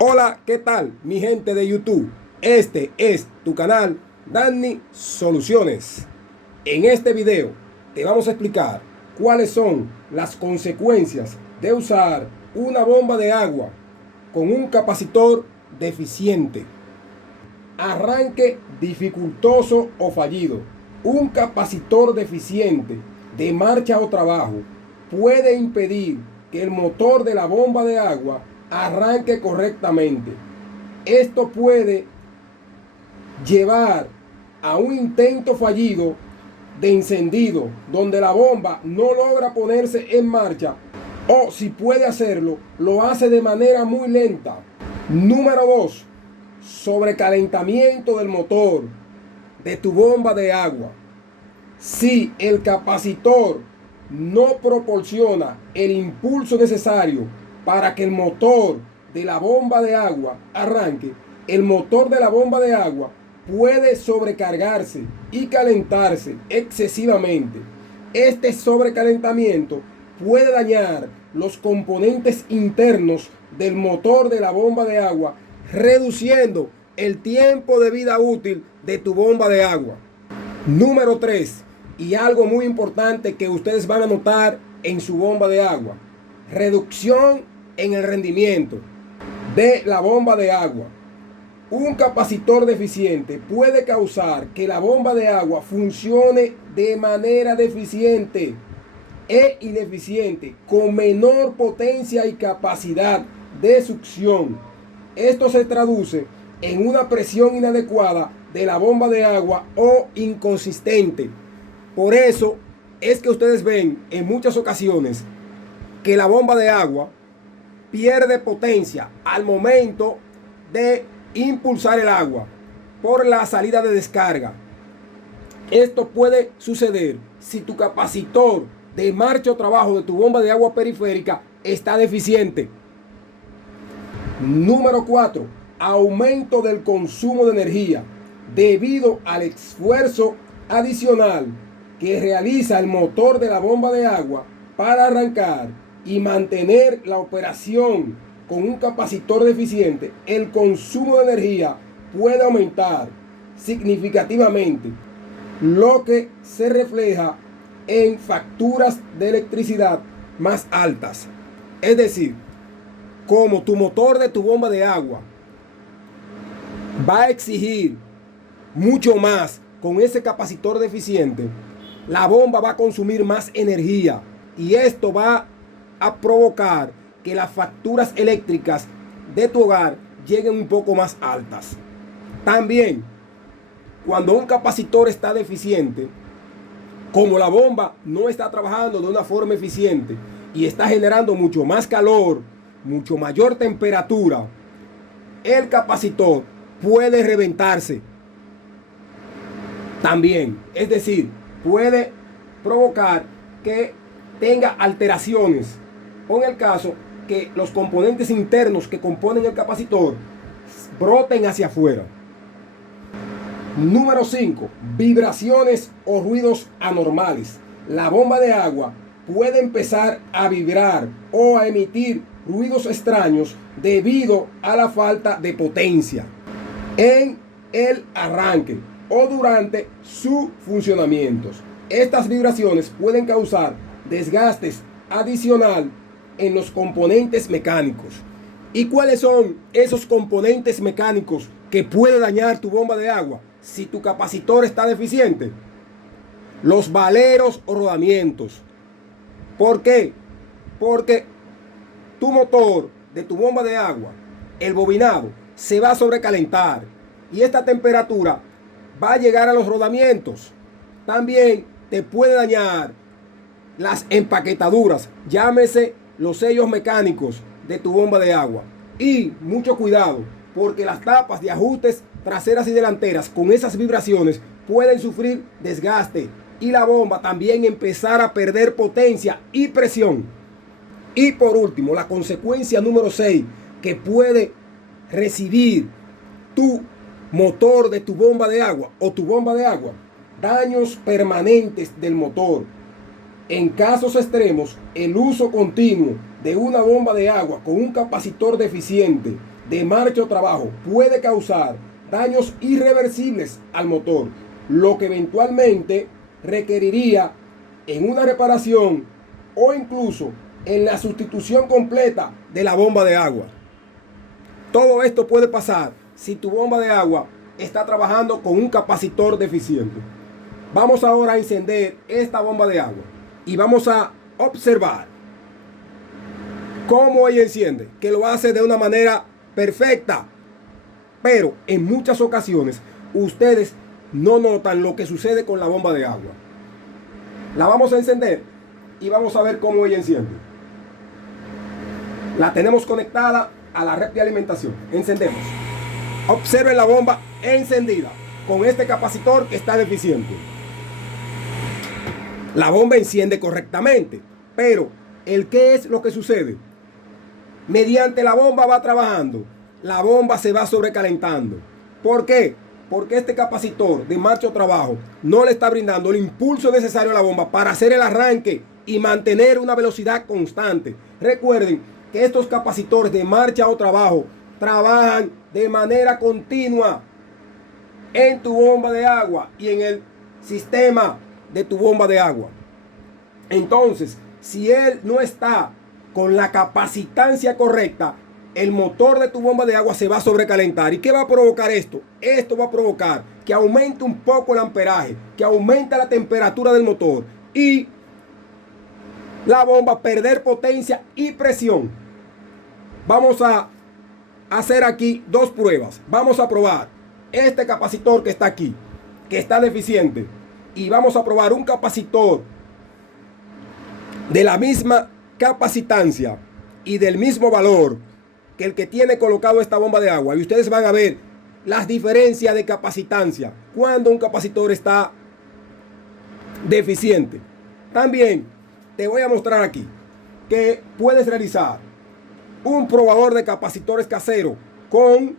Hola, ¿qué tal mi gente de YouTube? Este es tu canal Danny Soluciones. En este video te vamos a explicar cuáles son las consecuencias de usar una bomba de agua con un capacitor deficiente. Arranque dificultoso o fallido. Un capacitor deficiente de marcha o trabajo puede impedir que el motor de la bomba de agua arranque correctamente. Esto puede llevar a un intento fallido de encendido donde la bomba no logra ponerse en marcha, o si puede hacerlo, lo hace de manera muy lenta. Número 2. Sobrecalentamiento del motor de tu bomba de agua. Si el capacitor no proporciona el impulso necesario para que el motor de la bomba de agua arranque, el motor de la bomba de agua puede sobrecargarse y calentarse excesivamente. Este sobrecalentamiento puede dañar los componentes internos del motor de la bomba de agua, reduciendo el tiempo de vida útil de tu bomba de agua. Número 3, y algo muy importante que ustedes van a notar en su bomba de agua: reducción en el rendimiento de la bomba de agua. Un capacitor deficiente puede causar que la bomba de agua funcione de manera deficiente e ineficiente, con menor potencia y capacidad de succión. Esto se traduce en una presión inadecuada de la bomba de agua o inconsistente. Por eso es que ustedes ven en muchas ocasiones que la bomba de agua pierde potencia al momento de impulsar el agua por la salida de descarga. Esto puede suceder si tu capacitor de marcha o trabajo de tu bomba de agua periférica está deficiente. Número 4. Aumento del consumo de energía debido al esfuerzo adicional que realiza el motor de la bomba de agua para arrancar y mantener la operación. Con un capacitor deficiente, el consumo de energía puede aumentar significativamente, lo que se refleja en facturas de electricidad más altas. Es decir, como tu motor de tu bomba de agua va a exigir mucho más con ese capacitor deficiente, la bomba va a consumir más energía y esto va a provocar que las facturas eléctricas de tu hogar lleguen un poco más altas. También, cuando un capacitor está deficiente, como la bomba no está trabajando de una forma eficiente y está generando mucho más calor, mucho mayor temperatura, el capacitor puede reventarse también. Es decir, puede provocar que tenga alteraciones, o en el caso que los componentes internos que componen el capacitor broten hacia afuera. Número 5. Vibraciones o ruidos anormales. La bomba de agua puede empezar a vibrar o a emitir ruidos extraños debido a la falta de potencia en el arranque o durante su funcionamiento. Estas vibraciones pueden causar desgastes adicional en los componentes mecánicos. ¿Y cuáles son esos componentes mecánicos que puede dañar tu bomba de agua si tu capacitor está deficiente? Los valeros o rodamientos. ¿Por qué? Porque tu motor de tu bomba de agua, el bobinado, se va a sobrecalentar y esta temperatura va a llegar a los rodamientos. También te puede dañar las empaquetaduras, llámese los sellos mecánicos de tu bomba de agua. Y mucho cuidado, porque las tapas de ajustes traseras y delanteras con esas vibraciones pueden sufrir desgaste y la bomba también empezar a perder potencia y presión. Y por último, la consecuencia número 6 que puede recibir tu motor de tu bomba de agua o tu bomba de agua: daños permanentes del motor. En casos extremos, el uso continuo de una bomba de agua con un capacitor deficiente de marcha o trabajo puede causar daños irreversibles al motor, lo que eventualmente requeriría en una reparación o incluso en la sustitución completa de la bomba de agua. Todo esto puede pasar si tu bomba de agua está trabajando con un capacitor deficiente. Vamos ahora a encender esta bomba de agua y vamos a observar cómo ella enciende, que lo hace de una manera perfecta. Pero en muchas ocasiones ustedes no notan lo que sucede con la bomba de agua. La vamos a encender y vamos a ver cómo ella enciende. La tenemos conectada a la red de alimentación. Encendemos. Observen la bomba encendida con este capacitor que está deficiente. La bomba enciende correctamente, pero ¿qué es lo que sucede? Mediante la bomba va trabajando, la bomba se va sobrecalentando. ¿Por qué? Porque este capacitor de marcha o trabajo no le está brindando el impulso necesario a la bomba para hacer el arranque y mantener una velocidad constante. Recuerden que estos capacitores de marcha o trabajo trabajan de manera continua en tu bomba de agua y en el sistema de tu bomba de agua. Entonces, si él no está con la capacitancia correcta, el motor de tu bomba de agua se va a sobrecalentar. ¿Y qué va a provocar esto? Esto va a provocar que aumente un poco el amperaje, que aumente la temperatura del motor y la bomba perder potencia y presión. Vamos a hacer aquí dos pruebas. Vamos a probar este capacitor que está aquí, que está deficiente, y vamos a probar un capacitor de la misma capacitancia y del mismo valor que el que tiene colocado esta bomba de agua, y ustedes van a ver las diferencias de capacitancia cuando un capacitor está deficiente. También te voy a mostrar aquí que puedes realizar un probador de capacitores casero con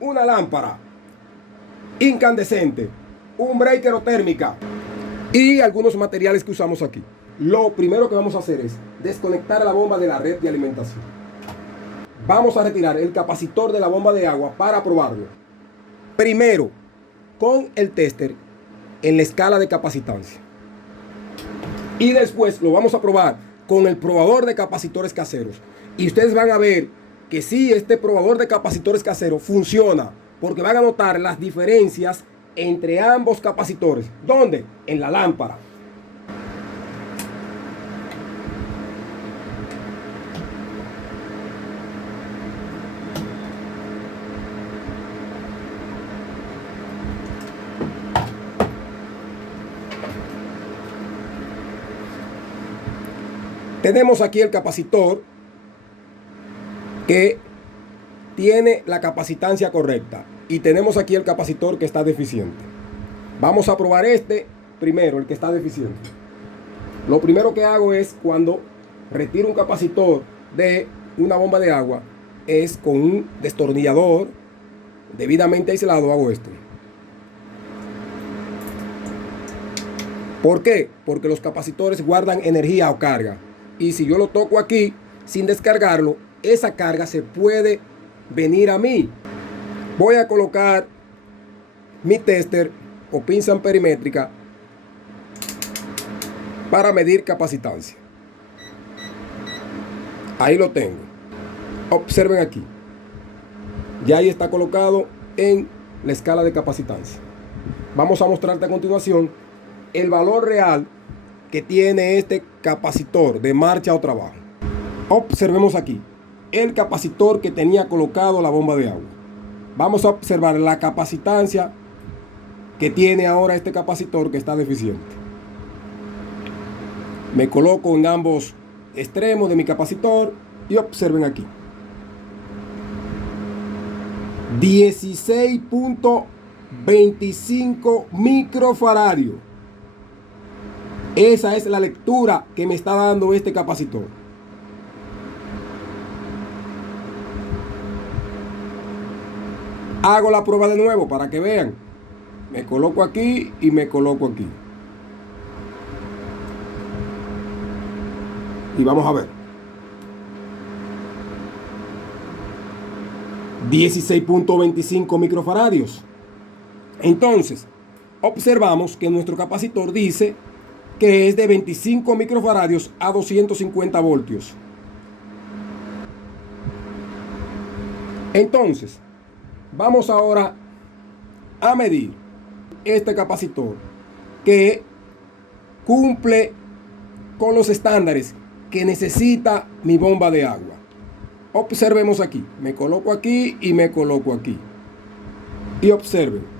una lámpara incandescente, un breaker o térmica y algunos materiales que usamos aquí. Lo primero que vamos a hacer es desconectar la bomba de la red de alimentación. Vamos a retirar el capacitor de la bomba de agua para probarlo. Primero, con el tester en la escala de capacitancia. Y después lo vamos a probar con el probador de capacitores caseros. Y ustedes van a ver que sí, este probador de capacitores caseros funciona, porque van a notar las diferencias entre ambos capacitores. ¿Dónde? En la lámpara. Tenemos aquí el capacitor que tiene la capacitancia correcta y tenemos aquí el capacitor que está deficiente. Vamos a probar este primero, el que está deficiente. Lo primero que hago es, cuando retiro un capacitor de una bomba de agua, es con un destornillador debidamente aislado hago esto. ¿Por qué? Porque los capacitores guardan energía o carga. Y si yo lo toco aquí sin descargarlo, esa carga se puede venir a mí. Voy a colocar mi tester o pinza amperimétrica para medir capacitancia. Ahí lo tengo. Observen aquí. Ya ahí está colocado en la escala de capacitancia. Vamos a mostrarte a continuación el valor real que tiene este capacitor de marcha o trabajo. Observemos aquí el capacitor que tenía colocado la bomba de agua. Vamos a observar la capacitancia que tiene ahora este capacitor que está deficiente. Me coloco en ambos extremos de mi capacitor y observen aquí. 16.25 microfaradios. Esa es la lectura que me está dando este capacitor. Hago la prueba de nuevo para que vean. Me coloco aquí y me coloco aquí. Y vamos a ver. 16.25 microfaradios. Entonces, observamos que nuestro capacitor dice que es de 25 microfaradios a 250 voltios. Entonces, vamos ahora a medir este capacitor que cumple con los estándares que necesita mi bomba de agua. Observemos aquí, me coloco aquí y me coloco aquí. Y observen.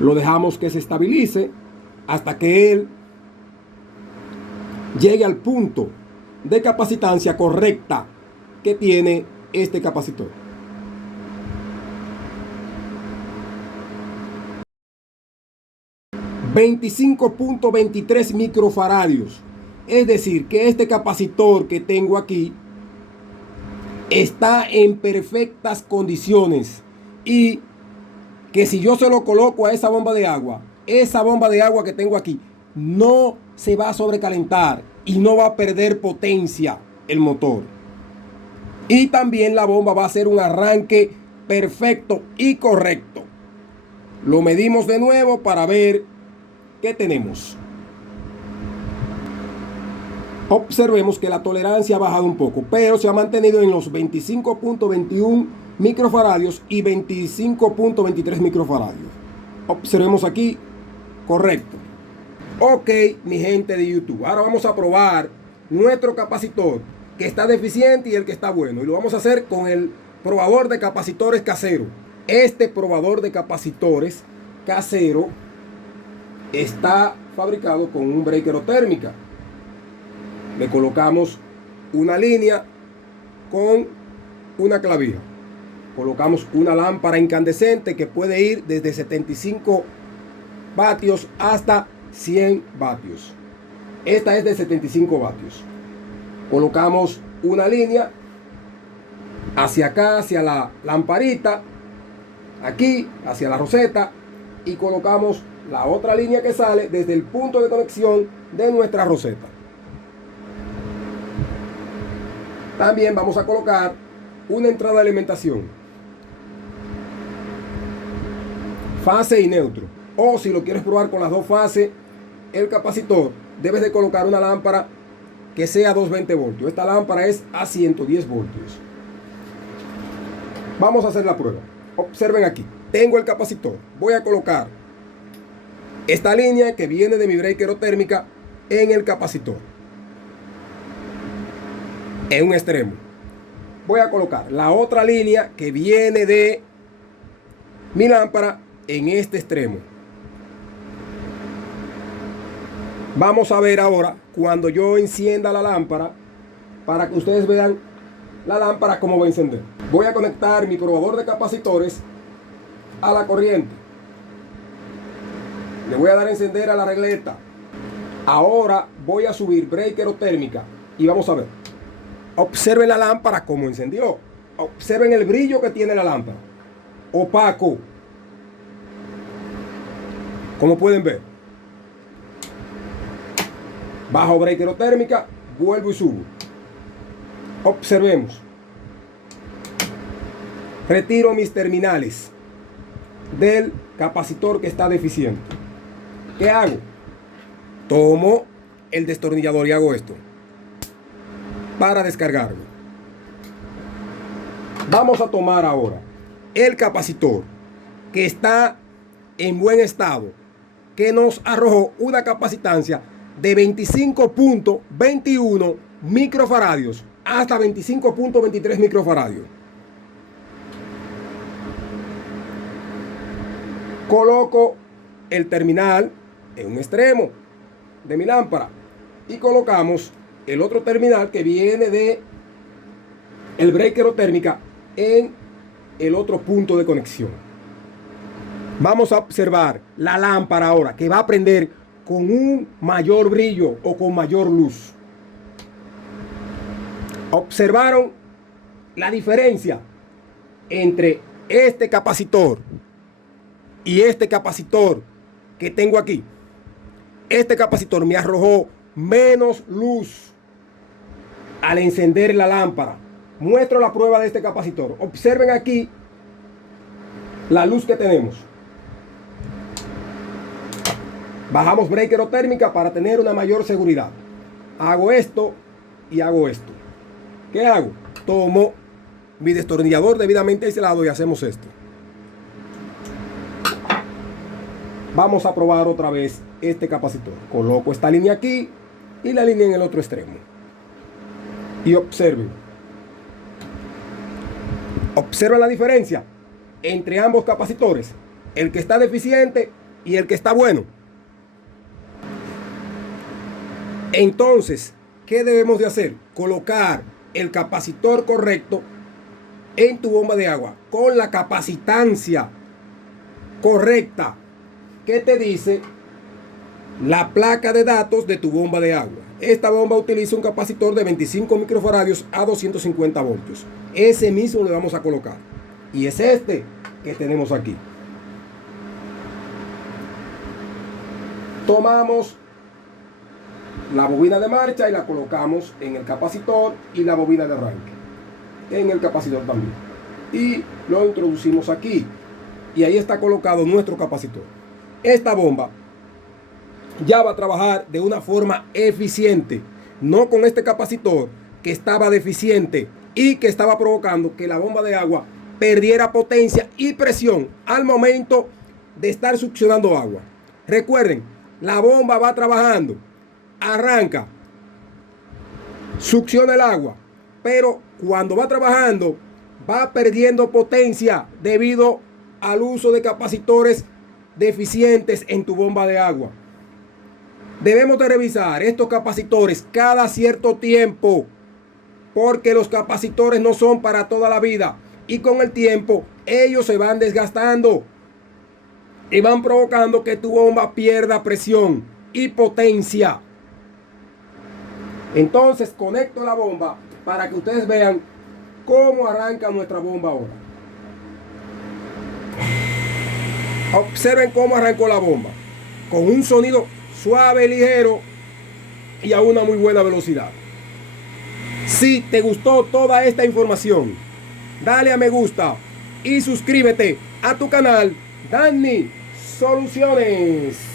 Lo dejamos que se estabilice hasta que él llegue al punto de capacitancia correcta que tiene este capacitor. $25.23 microfaradios. Es decir, que este capacitor que tengo aquí está en perfectas condiciones y que si yo se lo coloco a esa bomba de agua que tengo aquí no se va a sobrecalentar y no va a perder potencia el motor. Y también la bomba va a hacer un arranque perfecto y correcto. Lo medimos de nuevo para ver qué tenemos. Observemos que la tolerancia ha bajado un poco, pero se ha mantenido en los 25.21 microfaradios y 25.23 microfaradios. Observemos aquí, correcto. Ok, mi gente de YouTube, ahora vamos a probar nuestro capacitor que está deficiente y el que está bueno, y lo vamos a hacer con el probador de capacitores casero. Este probador de capacitores casero está fabricado con un breaker térmica. Le colocamos una línea con una clavija. Colocamos una lámpara incandescente que puede ir desde 75 vatios hasta 100 vatios. Esta es de 75 vatios. Colocamos una línea hacia acá, hacia la lamparita, aquí, hacia la roseta, y colocamos la otra línea que sale desde el punto de conexión de nuestra roseta. También vamos a colocar una entrada de alimentación, fase y neutro, o si lo quieres probar con las dos fases, el capacitor, debes de colocar una lámpara que sea 220 voltios. Esta lámpara es a 110 voltios. Vamos a hacer la prueba. Observen aquí, tengo el capacitor, voy a colocar esta línea que viene de mi breaker térmica en el capacitor, en un extremo. Voy a colocar la otra línea que viene de mi lámpara en este extremo. Vamos a ver ahora cuando yo encienda la lámpara, para que ustedes vean la lámpara cómo va a encender. Voy a conectar mi probador de capacitores a la corriente. Le voy a dar a encender a la regleta. Ahora voy a subir breaker térmica y vamos a ver. Observen la lámpara cómo encendió. Observen el brillo que tiene la lámpara. Opaco. Como pueden ver. Bajo breaker térmica, vuelvo y subo. Observemos. Retiro mis terminales del capacitor que está deficiente. ¿Qué hago? Tomo el destornillador y hago esto para descargarlo. Vamos a tomar ahora el capacitor que está en buen estado, que nos arrojó una capacitancia de 25.21 microfaradios hasta 25.23 microfaradios. Coloco el terminal en un extremo de mi lámpara y colocamos el otro terminal que viene de el breaker térmica en el otro punto de conexión. Vamos a observar la lámpara ahora, que va a prender con un mayor brillo o con mayor luz. ¿Observaron la diferencia entre este capacitor y este capacitor que tengo aquí? este capacitor me arrojó menos luz al encender la lámpara. Muestro la prueba de este capacitor. Observen aquí la luz que tenemos. Bajamos breaker o térmica para tener una mayor seguridad. Hago esto y hago esto. ¿Qué hago? Tomo mi destornillador debidamente aislado y hacemos esto. Vamos a probar otra vez este capacitor. Coloco esta línea aquí y la línea en el otro extremo. Y observen. Observen la diferencia entre ambos capacitores. El que está deficiente y el que está bueno. Entonces, ¿qué debemos de hacer? Colocar el capacitor correcto en tu bomba de agua con la capacitancia correcta que te dice la placa de datos de tu bomba de agua. Esta bomba utiliza un capacitor de 25 microfaradios a 250 voltios. Ese mismo le vamos a colocar. Y es este que tenemos aquí. Tomamos la bobina de marcha y la colocamos en el capacitor y la bobina de arranque en el capacitor también. Y lo introducimos aquí. Y ahí está colocado nuestro capacitor. Esta bomba ya va a trabajar de una forma eficiente, no con este capacitor que estaba deficiente y que estaba provocando que la bomba de agua perdiera potencia y presión al momento de estar succionando agua. Recuerden, la bomba va trabajando, arranca, succiona el agua, pero cuando va trabajando va perdiendo potencia debido al uso de capacitores deficientes en tu bomba de agua. Debemos de revisar estos capacitores cada cierto tiempo, porque los capacitores no son para toda la vida y con el tiempo ellos se van desgastando y van provocando que tu bomba pierda presión y potencia. Entonces conecto la bomba para que ustedes vean cómo arranca nuestra bomba ahora. Observen cómo arrancó la bomba, con un sonido suave, ligero y a una muy buena velocidad. Si te gustó toda esta información, dale a me gusta y suscríbete a tu canal Danny Soluciones.